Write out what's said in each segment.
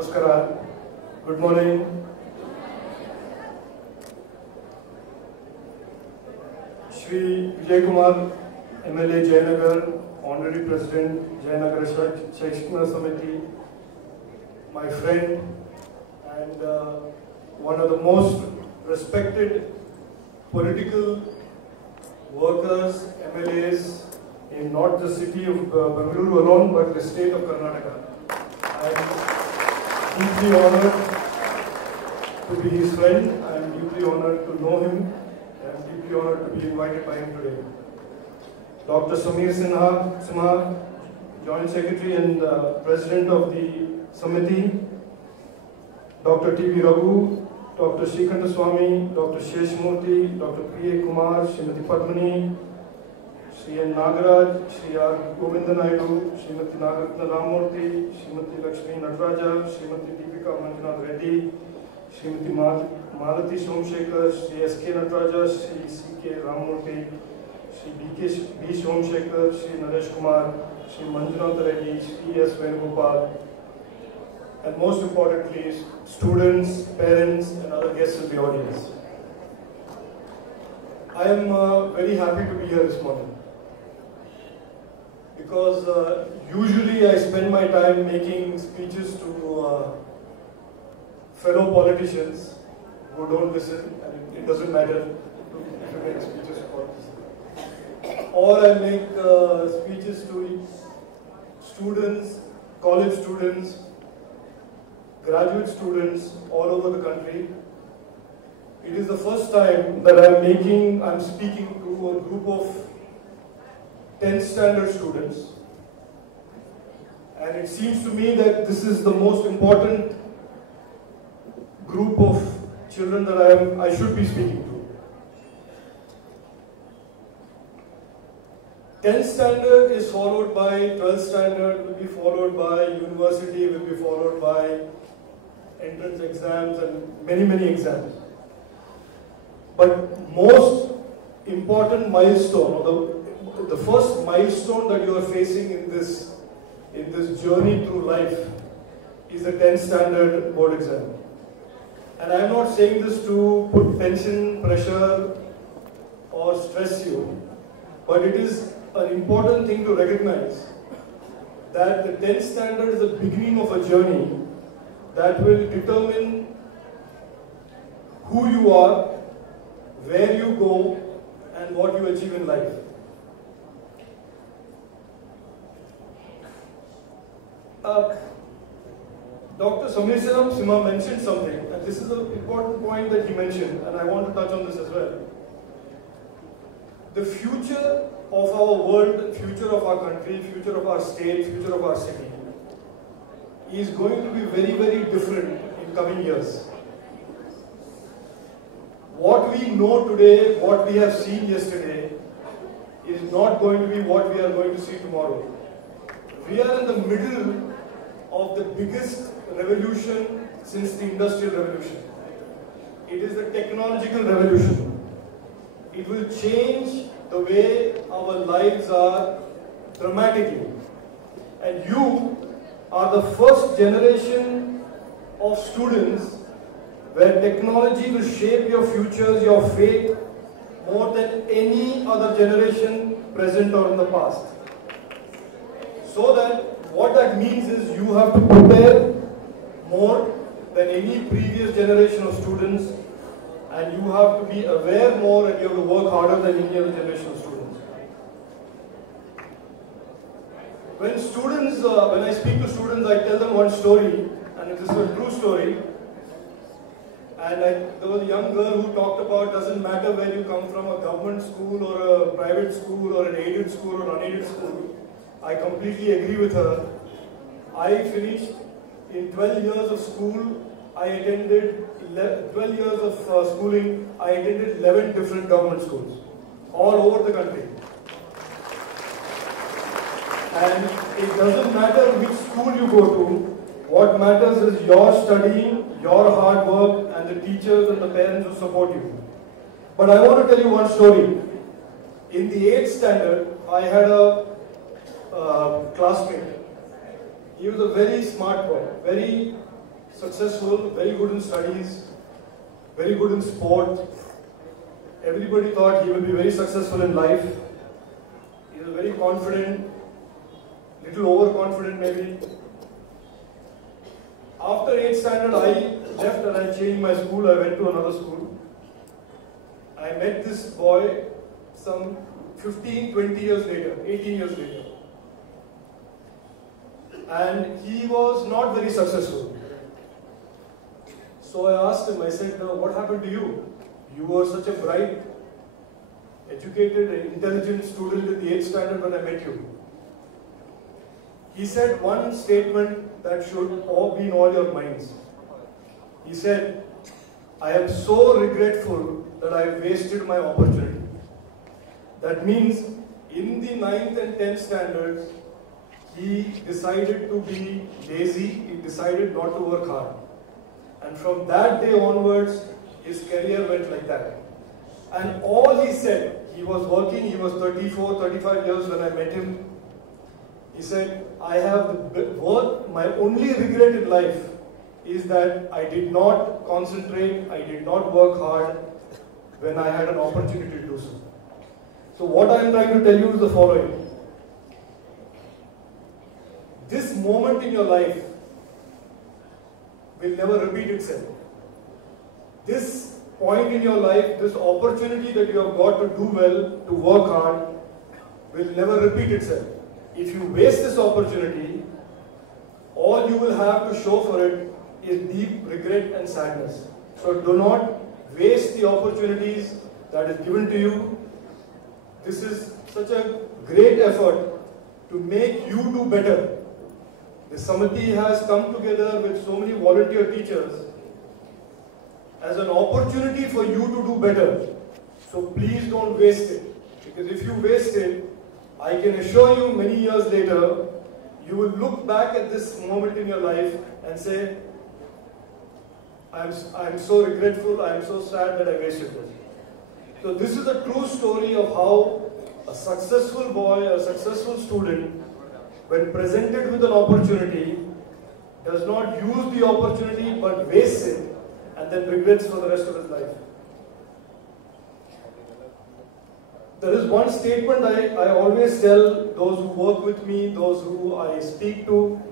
Namaskara. Good morning. Shri Vijay Kumar, MLA Jayanagar, Honorary President, Jayangara Shaikshanika Samithi, my friend and one of the most respected political workers, MLAs in not the city of Bengaluru alone, but the state of Karnataka. I am deeply honored to be his friend. I am deeply honored to know him. I am deeply honored to be invited by him today. Dr. Samir Sinha, Joint Secretary and President of the Samiti, Dr. T.V. Raghu, Dr. Srikanth Swami, Dr. Sheshmurthy, Dr. P.A. Kumar, Srimati Padmani, Sri N. Nagaraj, Sri R. Govinda Naidu, Srimati Nagaratna Ramurthy, Srimati Lakshmi Nataraja, Srimati Deepika Manjunath Reddy, Srimati Malati Somshekhar, Sri S. K. Nataraja, Sri C. K. Ramurthy, Sri B. Somshekhar, Sri Naresh Kumar, Sri Manjunath Reddy, Sri S. Venugopal, and most importantly, students, parents, and other guests in the audience. I am very happy to be here this morning because usually I spend my time making speeches to fellow politicians who don't listen, and it doesn't matter if you make speeches to politicians. Or I make speeches to students, college students, graduate students all over the country. It is the first time that I'm speaking to a group of 10th standard students, and it seems to me that this is the most important group of children that I should be speaking to. 10th standard is followed by 12th standard, will be followed by university, will be followed by entrance exams and many exams. But most important milestone, or the first milestone that you are facing in this journey through life is the 10th standard board exam. And I am not saying this to put tension, pressure or stress you, but it is an important thing to recognize that the 10th standard is the beginning of a journey that will determine who you are, where you go, and what you achieve in life. Dr. Samir Sinha mentioned something, and this is an important point that he mentioned, and I want to touch on this as well. The future of our world, future of our country, future of our state, future of our city is going to be very different in coming years. What we know today, what we have seen yesterday, is not going to be what we are going to see tomorrow. We are in the middle of the biggest revolution since the Industrial Revolution. It is the technological revolution. It will change the way our lives are dramatically. And you are the first generation of students where technology will shape your futures, your fate, more than any other generation present or in the past. So that what that means is you have to prepare more than any previous generation of students, and you have to be aware more, and you have to work harder than any other generation of students. When I speak to students, I tell them one story, and this is a true story. And there was a young girl who talked about doesn't matter where you come from, a government school or a private school or an aided school or unaided school. I completely agree with her. I finished in 12 years of school. I attended 12 years of schooling. I attended 11 different government schools all over the country. And it doesn't matter which school you go to. What matters is your studying, your hard work, and the teachers and the parents who support you. But I want to tell you one story. In the 8th standard, I had a classmate. He was a very smart boy, very successful, very good in studies, very good in sport. Everybody thought he will be very successful in life. He was very confident, little overconfident maybe. After 8th standard, I left and I changed my school. I went to another school. I met this boy some 15, 20 years later, 18 years later. And he was not very successful. So I asked him, I said, what happened to you? You were such a bright, educated, and intelligent student in the 8th standard when I met you. He said one statement that should all be in all your minds. He said, I am so regretful that I wasted my opportunity. That means in the 9th and 10th standards, he decided to be lazy, he decided not to work hard. And from that day onwards, his career went like that. And all he said, he was working, he was 34, 35 years when I met him. He said, I have the work, my only regret in life is that I did not concentrate, I did not work hard when I had an opportunity to do so. So what I am trying to tell you is the following. This moment in your life will never repeat itself. This point in your life, this opportunity that you have got to do well, to work hard, will never repeat itself. If you waste this opportunity, all you will have to show for it is deep regret and sadness. So do not waste the opportunities that is given to you. This is such a great effort to make you do better. The Samiti has come together with so many volunteer teachers as an opportunity for you to do better. So please don't waste it. Because if you waste it, I can assure you many years later, you will look back at this moment in your life and say, I'm so regretful, I am so sad that I wasted this. So this is a true story of how a successful boy, a successful student, when presented with an opportunity, does not use the opportunity but wastes it and then regrets for the rest of his life. There is one statement I always tell those who work with me, those who I speak to.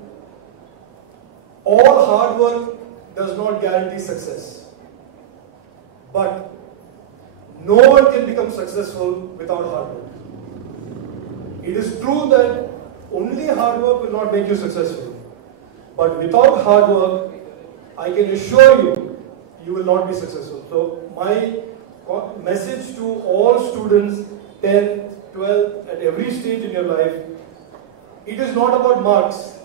All hard work does not guarantee success. But no one can become successful without hard work. It is true that only hard work will not make you successful. But without hard work, I can assure you, you will not be successful. So my message to all students, 10th, 12th, at every stage in your life, it is not about marks.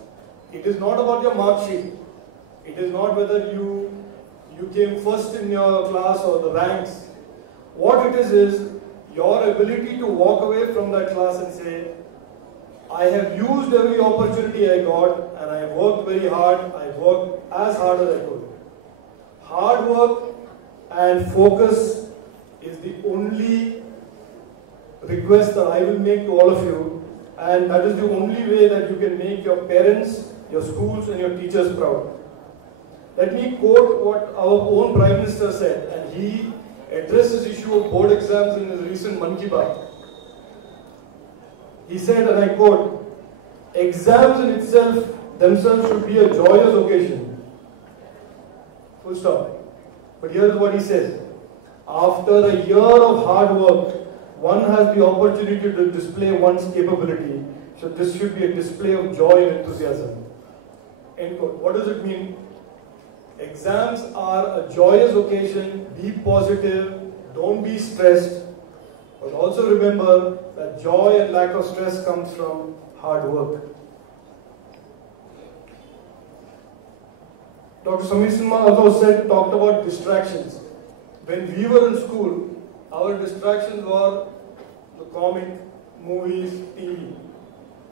It is not about your mark sheet. It is not whether you came first in your class or the ranks. What it is your ability to walk away from that class and say, I have used every opportunity I got and I worked very hard. I worked as hard as I could. Hard work and focus is the only request that I will make to all of you, and that is the only way that you can make your parents, your schools and your teachers proud. Let me quote what our own Prime Minister said, and he addressed this issue of board exams in his recent Mann Ki Baat. He said, and I quote, exams in themselves should be a joyous occasion. Full stop. But here is what he says. After a year of hard work, one has the opportunity to display one's capability. So this should be a display of joy and enthusiasm. End quote. What does it mean? Exams are a joyous occasion. Be positive. Don't be stressed. But also remember that joy and lack of stress comes from hard work. Dr. Samir also talked about distractions. When we were in school, our distractions were the comic, movies, TV.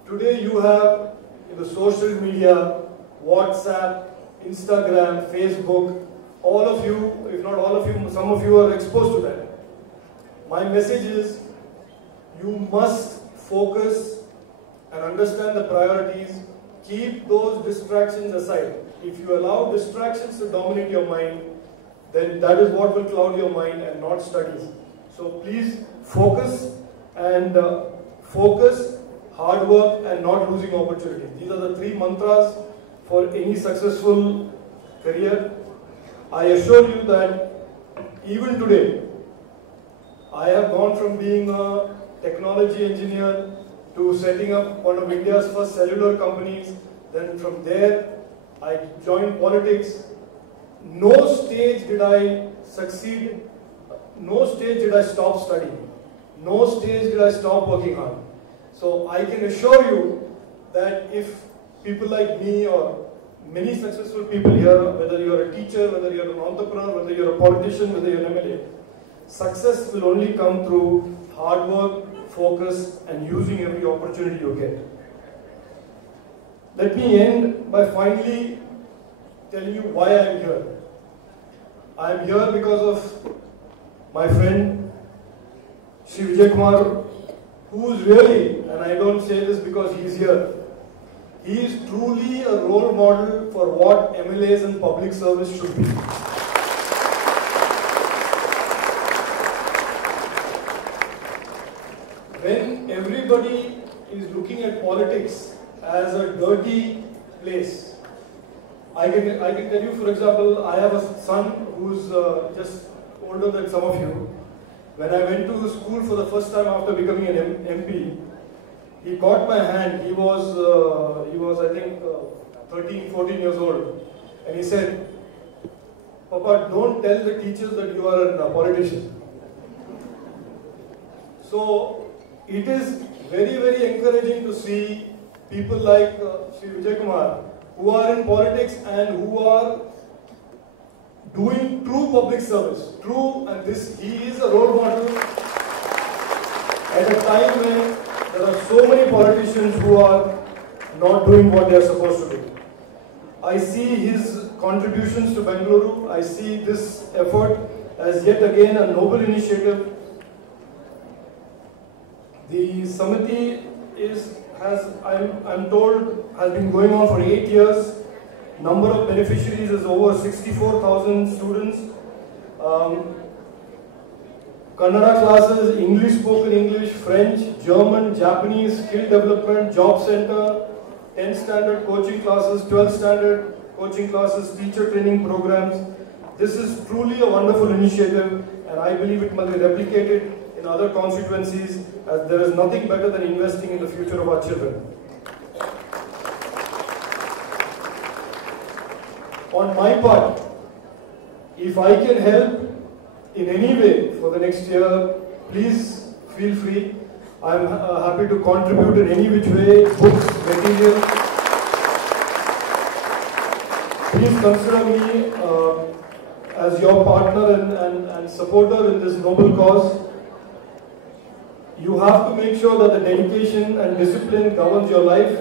Today you have the social media, WhatsApp, Instagram, Facebook. All of you, if not all of you, some of you are exposed to that. My message is, you must focus and understand the priorities keep those distractions aside. If you allow distractions to dominate your mind, then that is what will cloud your mind and not studies. So please focus and focus, hard work and not losing opportunity. These are the three mantras for any successful career. I assure you that even today, I have gone from being a technology engineer to setting up one of India's first cellular companies. Then from there, I joined politics. No stage did I succeed. No stage did I stop studying. No stage did I stop working hard. So I can assure you that if people like me or many successful people here, whether you're a teacher, whether you're an entrepreneur, whether you're a politician, whether you're an MLA, success will only come through hard work, focus, and using every opportunity you get. Let me end by finally telling you why I am here. I am here because of my friend Shri Vijay Kumar, who is really, and I don't say this because he is here, he is truly a role model for what MLAs and public service should be. When everybody is looking at politics as a dirty place, I can tell you, for example, I have a son who's just older than some of you. When I went to school for the first time after becoming an MP, he caught my hand. He was I think 13, 14 years old, and he said, "Papa, don't tell the teachers that you are a politician." So it is very, very encouraging to see people like Shri Vijay Kumar, who are in politics and who are doing true public service. He is a role model at a time when there are so many politicians who are not doing what they are supposed to do. I see his contributions to Bengaluru. I see this effort as yet again a noble initiative. The Samiti I'm told, has been going on for 8 years. Number of beneficiaries is over 64,000 students. Kannada classes, English spoken English, French, German, Japanese, skill development, job center, 10th standard coaching classes, 12th standard coaching classes, teacher training programs. This is truly a wonderful initiative, and I believe it must be replicated in other constituencies, as there is nothing better than investing in the future of our children. On my part, if I can help in any way for the next year, please feel free. I am happy to contribute in any which way, books, material. Please consider me as your partner and supporter in this noble cause. You have to make sure that the dedication and discipline governs your life,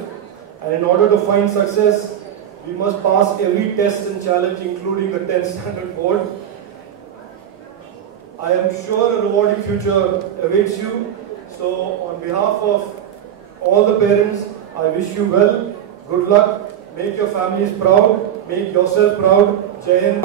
and in order to find success, we must pass every test and challenge, including the 10th standard board. I am sure a rewarding future awaits you. So on behalf of all the parents, I wish you well, good luck, make your families proud, make yourself proud. Jai Hind.